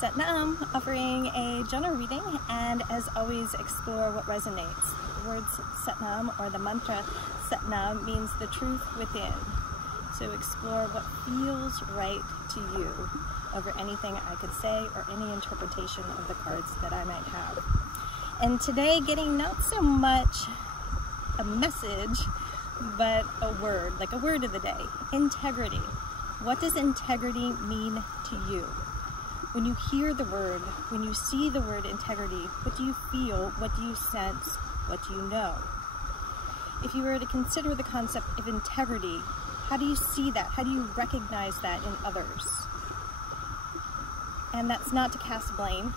Satnam, offering a general reading, and as always, explore what resonates. The word Satnam, or the mantra Satnam, means the truth within. So explore what feels right to you over anything I could say or any interpretation of the cards that I might have. And today, getting not so much a message, but a word, like a word of the day. Integrity. What does integrity mean to you? When you hear the word, when you see the word integrity, what do you feel? What do you sense? What do you know? If you were to consider the concept of integrity, how do you see that? How do you recognize that in others? And that's not to cast blame.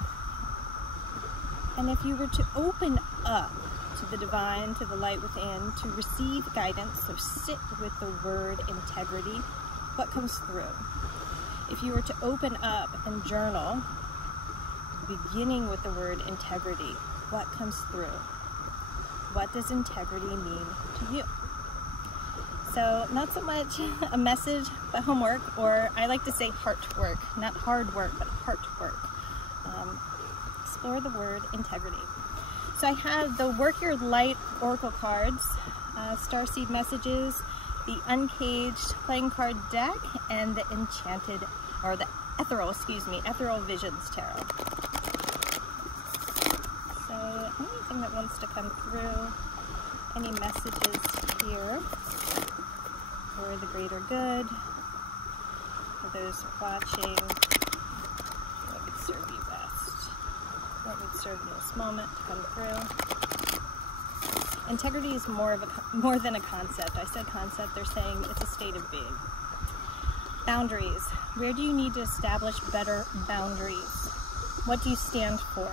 And if you were to open up to the divine, to the light within, to receive guidance, so sit with the word integrity, what comes through? If you were to open up and journal, beginning with the word integrity, what comes through? What does integrity mean to you? So not so much a message, but homework, or I like to say heart work, not hard work, but heart work. Explore the word integrity. So I have the Work Your Light Oracle cards, Starseed Messages, the Uncaged playing card deck, and the Enchanted, or the Ethereal, Ethereal Visions Tarot. So anything that wants to come through, any messages here for the greater good, for those watching, what would serve you best? What would serve you in this moment to come through? Integrity is more than a concept. I said concept, they're saying it's a state of being. Boundaries. Where do you need to establish better boundaries? What do you stand for?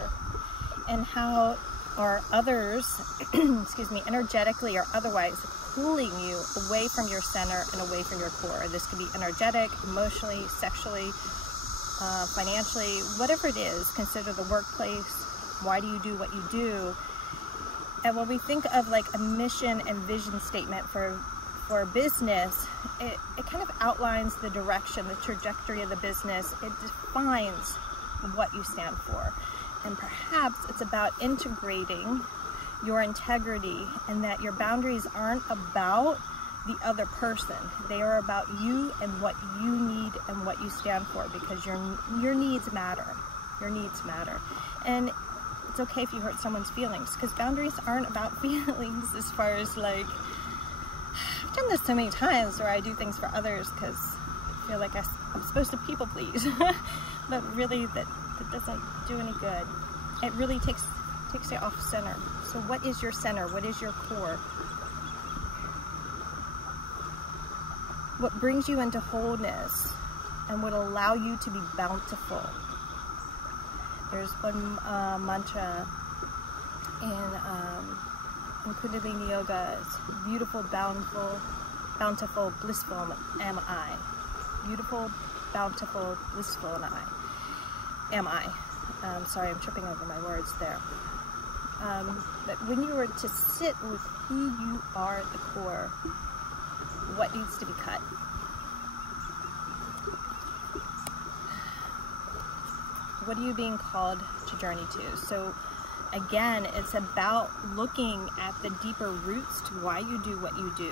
And how are others, energetically or otherwise, pulling you away from your center and away from your core? This could be energetic, emotionally, sexually, financially, whatever it is. Consider the workplace. Why do you do what you do? And when we think of like a mission and vision statement for a business, it kind of outlines the direction, the trajectory of the business. It defines what you stand for. And perhaps it's about integrating your integrity, and that your boundaries aren't about the other person. They are about you and what you need and what you stand for, because your needs matter. Your needs matter. And it's okay if you hurt someone's feelings, because boundaries aren't about feelings as far as like, I've done this so many times where I do things for others because I feel like I'm supposed to people please, but really that doesn't do any good. It really takes you off center. So what is your center? What is your core? What brings you into wholeness and would allow you to be bountiful? There's one mantra in Kundalini Yoga. It's beautiful, bountiful, blissful am I. Beautiful, bountiful, blissful am I. Sorry, I'm tripping over my words there. But when you were to sit with who you are at the core, what needs to be cut? What are you being called to journey to? So again, it's about looking at the deeper roots to why you do what you do,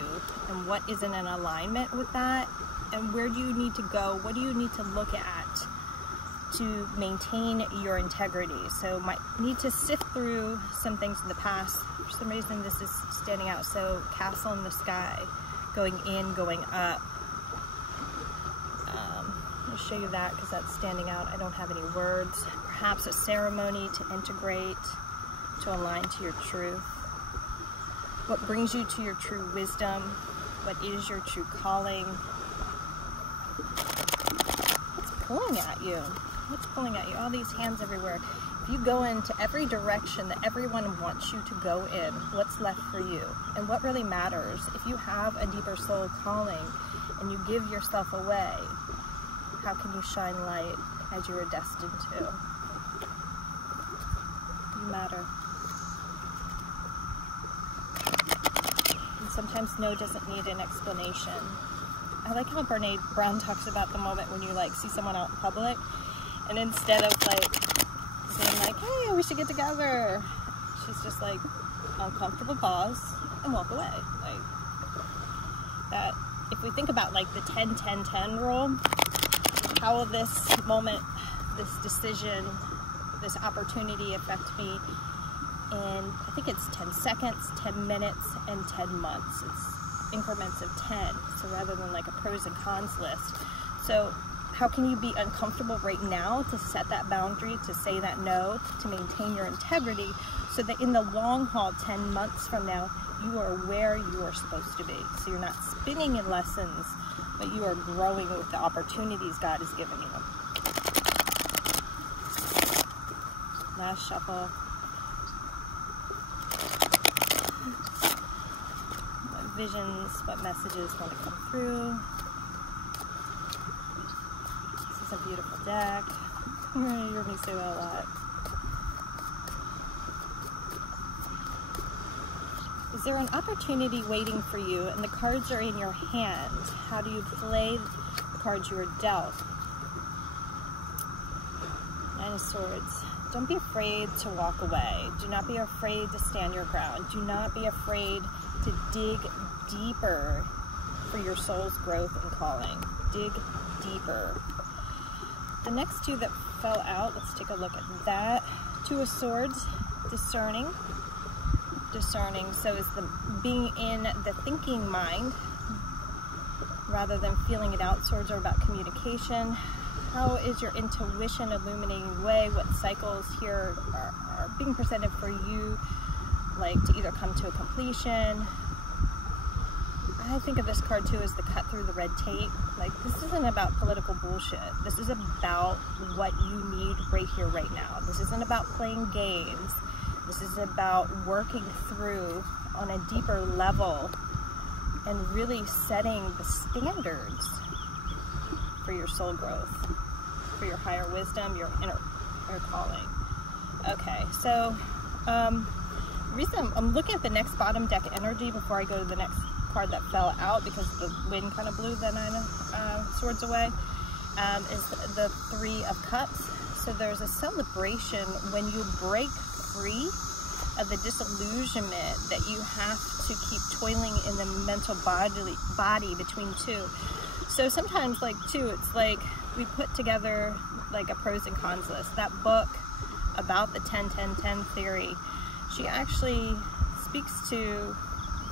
and what isn't in alignment with that, and where do you need to go? What do you need to look at to maintain your integrity? So might need to sift through some things in the past. For some reason this is standing out. So castle in the sky, going in, going up. I'll show you that because that's standing out. I don't have any words. Perhaps a ceremony to integrate, to align to your truth. What brings you to your true wisdom? What is your true calling? What's pulling at you? What's pulling at you? All these hands everywhere. If you go into every direction that everyone wants you to go in, what's left for you? And what really matters? If you have a deeper soul calling and you give yourself away, how can you shine light as you are destined to? You matter. And sometimes no doesn't need an explanation. I like how Brene Brown talks about the moment when you like see someone out in public And instead of like saying like, hey, we should get together, she's just like, uncomfortable pause and walk away. Like that. If we think about like the 10-10-10 rule, how will this moment, this decision, this opportunity affect me in, I think it's 10 seconds, 10 minutes, and 10 months. It's increments of 10, so rather than like a pros and cons list. So how can you be uncomfortable right now to set that boundary, to say that no, to maintain your integrity, so that in the long haul, 10 months from now, you are where you are supposed to be. So you're not spinning in lessons, but you are growing with the opportunities God is giving you. Last shuffle. What visions, what messages want to come through? This is a beautiful deck. You heard me say that a lot. Is there an opportunity waiting for you and the cards are in your hand? How do you play the cards you were dealt? Nine of Swords. Don't be afraid to walk away. Do not be afraid to stand your ground. Do not be afraid to dig deeper for your soul's growth and calling. Dig deeper. The next two that fell out, let's take a look at that. Two of Swords, discerning. Discerning, so is the being in the thinking mind rather than feeling it out. Swords are about communication. How is your intuition illuminating the way? What cycles here are being presented for you, like to either come to a completion? I think of this card too as the cut through the red tape. Like, this isn't about political bullshit. This is about what you need right here, right now. This isn't about playing games. This is about working through on a deeper level and really setting the standards for your soul growth, for your higher wisdom, your inner calling. Okay, so reason I'm looking at the next bottom deck energy before I go to the next card that fell out, because the wind kind of blew the Nine of Swords away, is the Three of Cups. So there's a celebration when you break free of the disillusionment that you have to keep toiling in the mental body between two. So sometimes, like, too, it's like we put together like a pros and cons list. That book about the 10-10-10 theory, she actually speaks to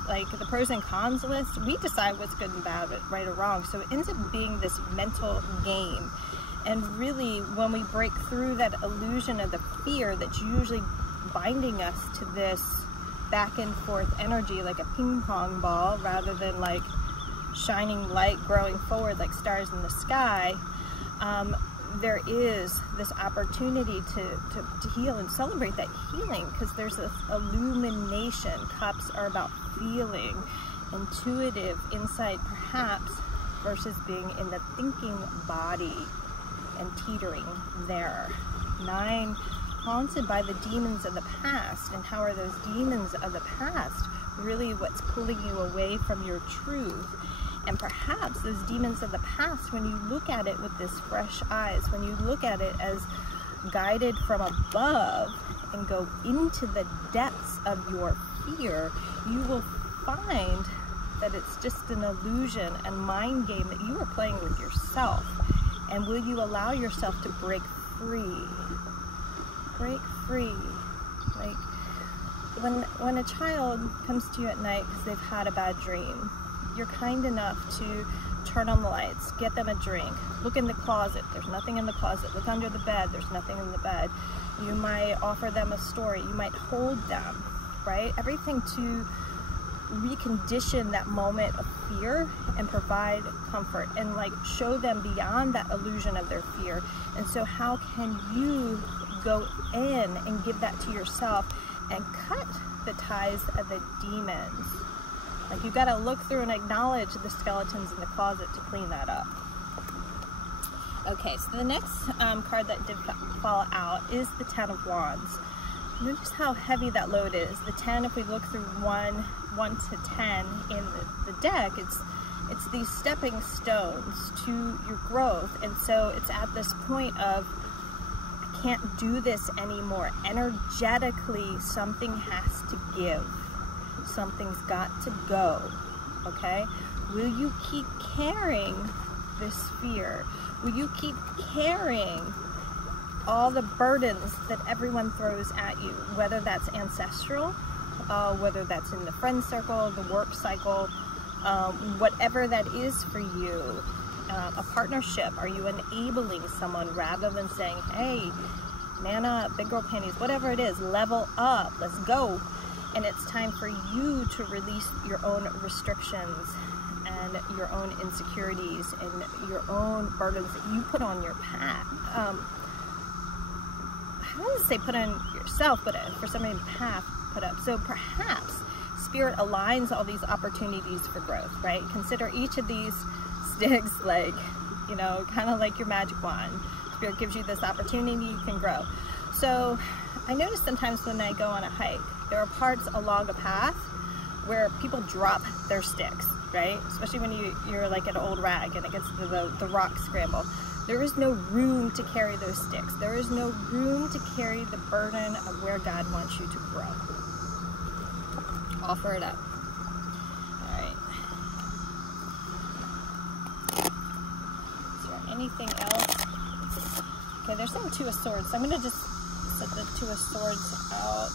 like the pros and cons list. We decide what's good and bad, right or wrong. So it ends up being this mental game. And really, when we break through that illusion of the fear that's usually binding us to this back and forth energy like a ping pong ball, rather than like shining light growing forward like stars in the sky, there is this opportunity to heal and celebrate that healing, because there's this illumination. Cups are about feeling, intuitive insight perhaps, versus being in the thinking body and teetering there. 9, haunted by the demons of the past. And how are those demons of the past really what's pulling you away from your truth? And perhaps those demons of the past, when you look at it with this fresh eyes, when you look at it as guided from above and go into the depths of your fear, you will find that it's just an illusion and mind game that you are playing with yourself. And will you allow yourself to break free? Break free. Like when a child comes to you at night because they've had a bad dream, you're kind enough to turn on the lights, get them a drink, look in the closet, there's nothing in the closet, look under the bed, there's nothing in the bed. You might offer them a story, you might hold them, right? Everything to recondition that moment of fear and provide comfort and like show them beyond that illusion of their fear. And so how can you go in and give that to yourself and cut the ties of the demons? Like, you got to look through and acknowledge the skeletons in the closet to clean that up. Okay, so the next card that did fall out is the 10 of Wands. Notice how heavy that load is. The 10, if we look through 1 to 10 in the deck, it's these stepping stones to your growth. And so it's at this point of can't do this anymore. Energetically, something has to give. Something's got to go, okay? Will you keep carrying this fear? Will you keep carrying all the burdens that everyone throws at you, whether that's ancestral, whether that's in the friend circle, the work cycle, whatever that is for you, a partnership? Are you enabling someone rather than saying, hey, man up, big girl panties, whatever it is, level up, let's go. And it's time for you to release your own restrictions and your own insecurities and your own burdens that you put on your path. I don't say put on yourself, but for somebody in path put up. So perhaps Spirit aligns all these opportunities for growth, right? Consider each of these sticks like, you know, kind of like your magic wand. Spirit gives you this opportunity, you can grow. So I notice sometimes when I go on a hike, there are parts along a path where people drop their sticks, right? Especially when you're like an old rag and it gets to the rock scramble. There is no room to carry those sticks. There is no room to carry the burden of where God wants you to grow. Offer it up. All right. Is there anything else? Okay, there's some Two of Swords. So I'm going to just set the Two of Swords out.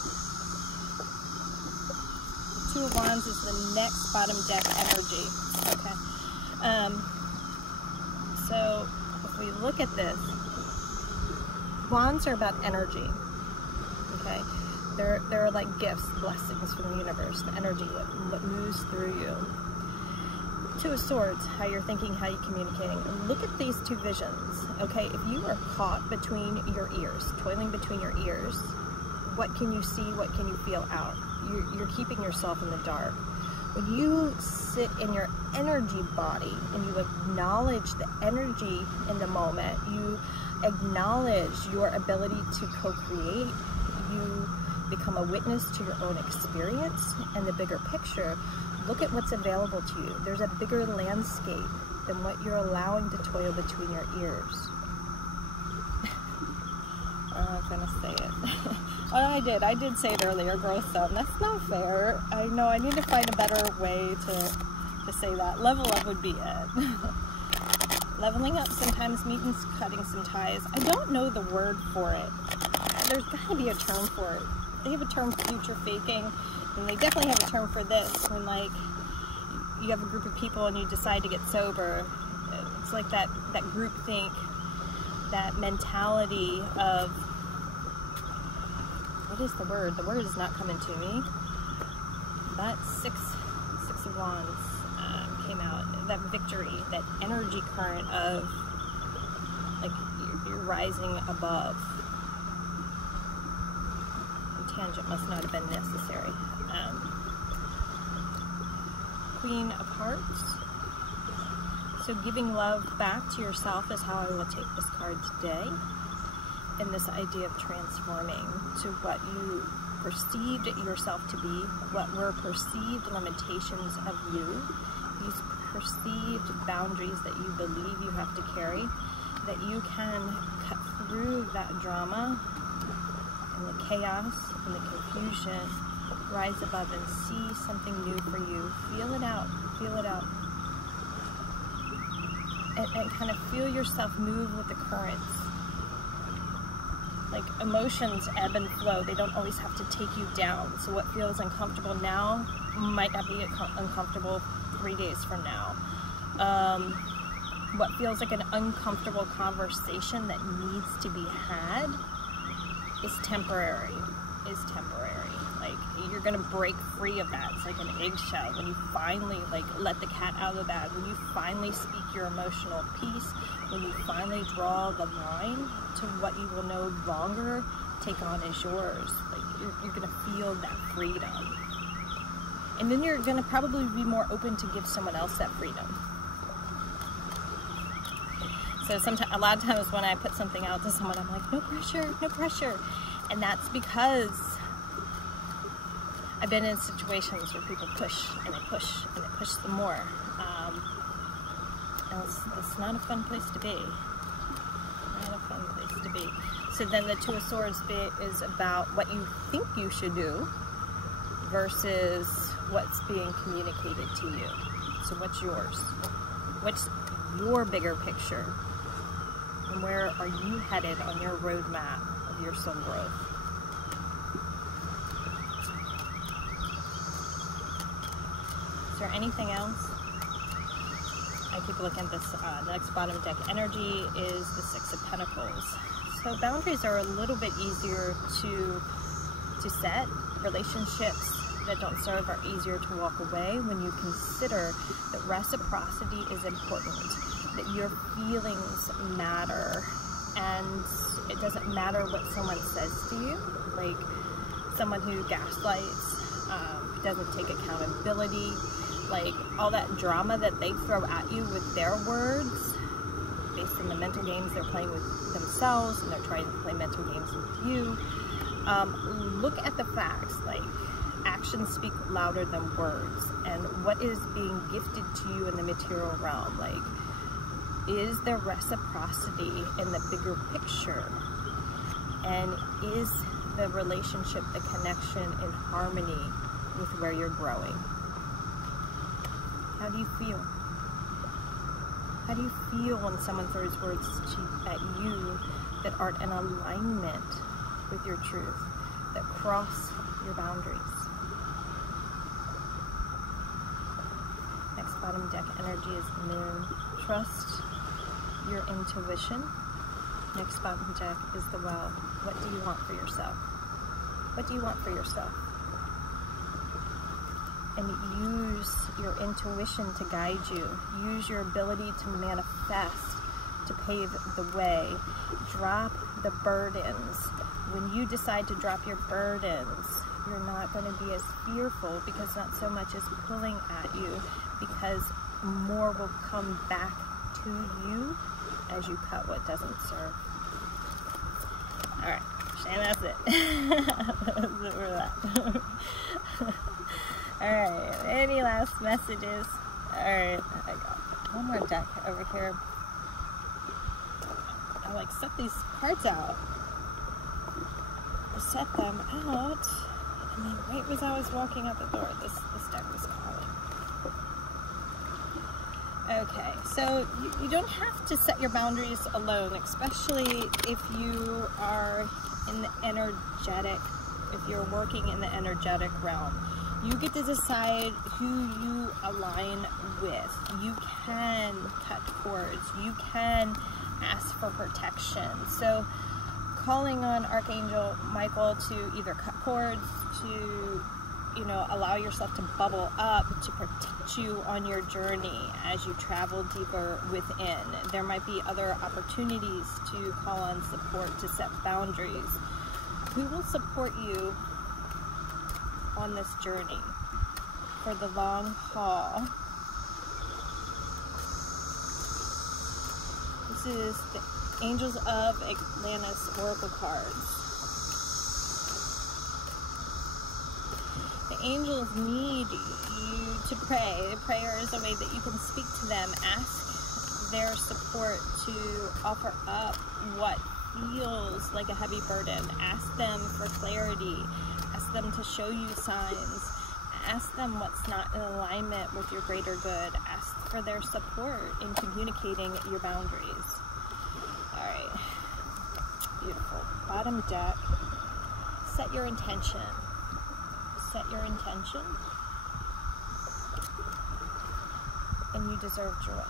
The Two of Wands is the next bottom deck energy. Okay. So if we look at this, wands are about energy. Okay. They're like gifts, blessings from the universe, the energy, what moves through you. Two of Swords, how you're thinking, how you're communicating. And look at these two visions, okay? If you are caught between your ears, toiling between your ears, what can you see, what can you feel out? You're keeping yourself in the dark. When you sit in your energy body and you acknowledge the energy in the moment, you acknowledge your ability to co-create, you become a witness to your own experience and the bigger picture. Look at what's available to you. There's a bigger landscape than what you're allowing to toil between your ears. I'm not gonna say it. Oh, I did say it earlier, growth thumb. That's not fair. I know I need to find a better way to say that. Level up would be it. Leveling up sometimes means cutting some ties. I don't know the word for it. There's gotta be a term for it. They have a term for future faking, and they definitely have a term for this, when like you have a group of people and you decide to get sober. It's like that group think, that mentality of, what is the word? The word is not coming to me. But Six of Wands came out. That victory, that energy current of like you're rising above. Tangent must not have been necessary. Queen of Hearts. So giving love back to yourself is how I will take this card today. And this idea of transforming to what you perceived yourself to be, what were perceived limitations of you, these perceived boundaries that you believe you have to carry, that you can cut through that drama and the chaos and the confusion, rise above and see something new for you. Feel it out, feel it out. And kind of feel yourself move with the currents. Like emotions ebb and flow, they don't always have to take you down. So what feels uncomfortable now might not be uncomfortable 3 days from now. What feels like an uncomfortable conversation that needs to be had is temporary, Like you're gonna break free of that. It's like an eggshell. When you finally like let the cat out of the bag, when you finally speak your emotional piece, when you finally draw the line to what you will no longer take on as yours, like you're gonna feel that freedom. And then you're gonna probably be more open to give someone else that freedom. So sometimes, a lot of times when I put something out to someone, I'm like, no pressure, no pressure. And that's because I've been in situations where people push and they push and they push some more. And it's not a fun place to be. Not a fun place to be. So then the Two of Swords bit is about what you think you should do versus what's being communicated to you. So what's yours? What's your bigger picture? And where are you headed on your roadmap of your soul growth? Is there anything else? I keep looking at this. Next bottom deck energy is the Six of Pentacles. So boundaries are a little bit easier to set. Relationships that don't serve are easier to walk away when you consider that reciprocity is important, that your feelings matter, and it doesn't matter what someone says to you, like someone who gaslights, who doesn't take accountability, like all that drama that they throw at you with their words, based on the mental games they're playing with themselves, and they're trying to play mental games with you. Look at the facts, like actions speak louder than words, and what is being gifted to you in the material realm. Like, is there reciprocity in the bigger picture? And is the relationship, the connection in harmony with where you're growing? How do you feel? How do you feel when someone throws words at you that aren't in alignment with your truth, that cross your boundaries? Next bottom deck energy is Moon. Trust your intuition. Next bottom deck is the Well. What do you want for yourself? What do you want for yourself? And use your intuition to guide you. Use your ability to manifest, to pave the way. Drop the burdens. When you decide to drop your burdens, you're not going to be as fearful, because not so much is pulling at you, because more will come back to you as you cut what doesn't serve. Alright, and that's it. That's it for that. Alright, any last messages? Alright, I got one more deck over here. I like set these cards out. I set them out, and then right as I was walking out the door, this deck was calling. Okay, so you don't have to set your boundaries alone, especially if you are in the energetic, if you're working in the energetic realm. You get to decide who you align with. You can cut cords. You can ask for protection. So calling on Archangel Michael to either cut cords, to, you know, allow yourself to bubble up, to protect you on your journey as you travel deeper within. There might be other opportunities to call on support, to set boundaries. Who will support you on this journey for the long haul? This is the Angels of Atlantis Oracle cards. The angels need you to pray. Prayer is a way that you can speak to them, ask their support to offer up what feels like a heavy burden. Ask them for clarity. Ask them to show you signs. Ask them what's not in alignment with your greater good. Ask for their support in communicating your boundaries. Alright. Beautiful. Bottom deck. Set your intention. Set your intention. And you deserve joy.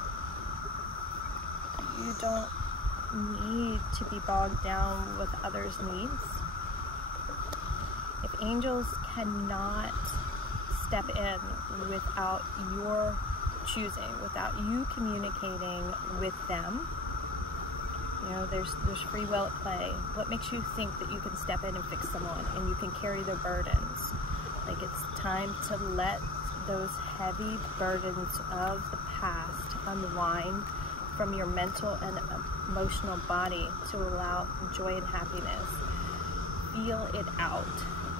You don't need to be bogged down with others' needs. If angels cannot step in without your choosing, without you communicating with them, you know, there's free will at play. What makes you think that you can step in and fix someone and you can carry their burdens? Like, it's time to let those heavy burdens of the past unwind from your mental and emotional body to allow joy and happiness. Feel it out.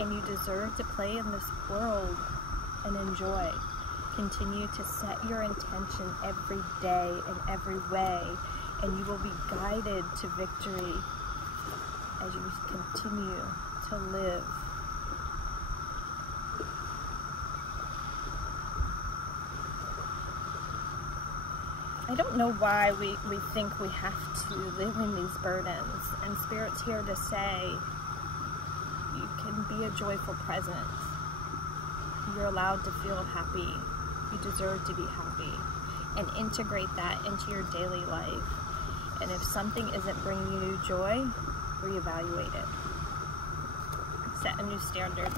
And you deserve to play in this world and enjoy. Continue to set your intention every day in every way, and you will be guided to victory as you continue to live. I don't know why we think we have to live in these burdens, and Spirit's here to say you can be a joyful presence. You're allowed to feel happy. You deserve to be happy, and integrate that into your daily life. And if something isn't bringing you joy, reevaluate it. Set a new standard,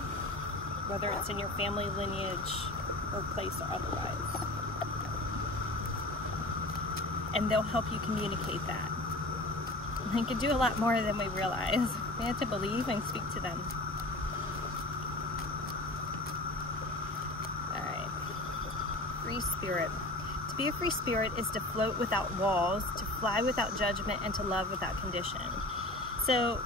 whether it's in your family lineage, workplace, or otherwise. And they'll help you communicate that. They can do a lot more than we realize. We have to believe and speak to them. Alright. Free spirit. To be a free spirit is to float without walls, to fly without judgment, and to love without condition. So,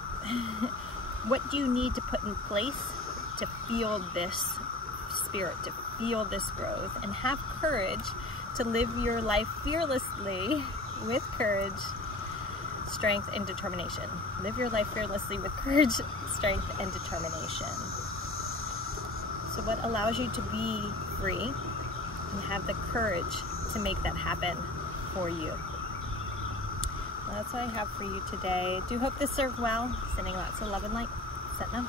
what do you need to put in place to feel this spirit, to feel this growth, and have courage to live your life fearlessly with courage, strength, and determination. Live your life fearlessly with courage, strength, and determination. So what allows you to be free and have the courage to make that happen for you? Well, that's what I have for you today. I do hope this served well. Sending lots of love and light. Set now.